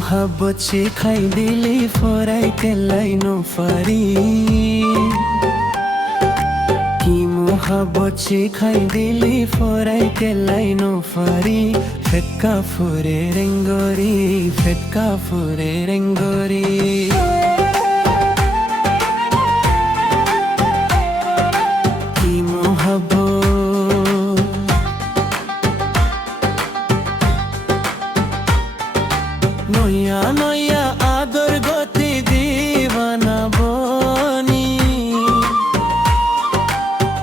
मोहब्बत शिखाई दिली फराई तेलाई नफारी की मोहब्बत शिखाई दिली फराई तेलाई नफारी फेटका फुरे रेंगोरी फेटका फुरे रेंगोरी নয়া নয়া আদর গতি দিবানা বনি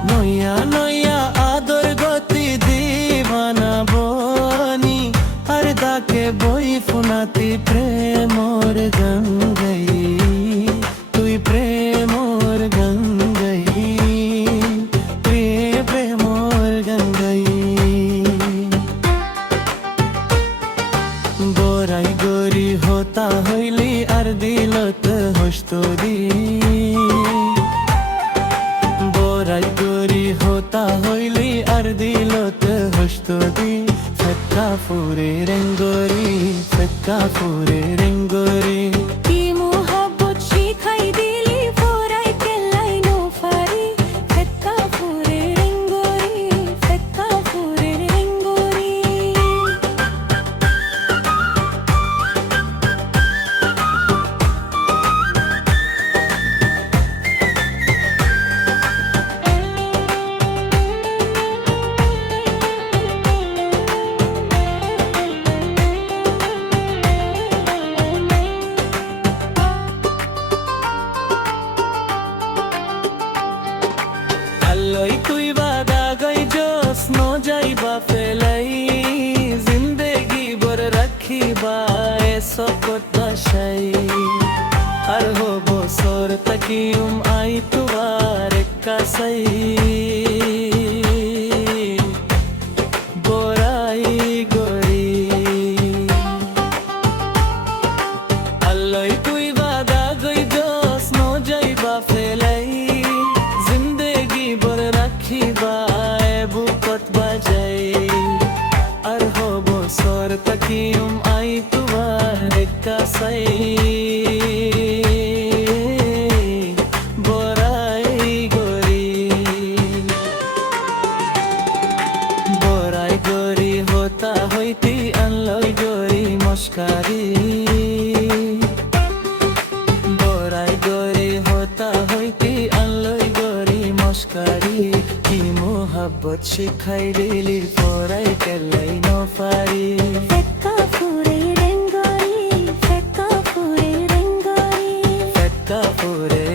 নয়া নয়া আদর গতি দিবানা বনি আর দাকে বই ফুনাতি প্রেমর গঙ্গাই তুই প্রেমর গঙ্গাই প্রেমর গঙ্গাই बोराई गोरी होता हईली आर दिलत हस्तरी बोराई गोरी होता हईली आर दिलत हस्तरी फेटका फुरे रेंगोरी फेटका फुरे रेंगोरी লই তুই বাদা গই জোস ন যাইবা ফেলাই জিন্দেগি বর রাখিবা এ সকত বাসাই আর হো বছর তাকিউম আই তুয়ার কাসাই বরাই গরি আল্লাই তুই বাদা গই জোস ন যাইবা ফেলাই বুকত বাজাই আর হব সর তাকিউম আই তোমার কাছাই বরাই গরি বরাই গরি হতা হইতি আনলই গরি মস্কারি বরাই গরি হতা হইতি আনলই গরি মস্কারি की मोहब्बत शिखाई दिली फराई तेलाई नफारी फेटका फुरे रेंगोरी फेटका फुरे रेंगोरी फेटका फुरे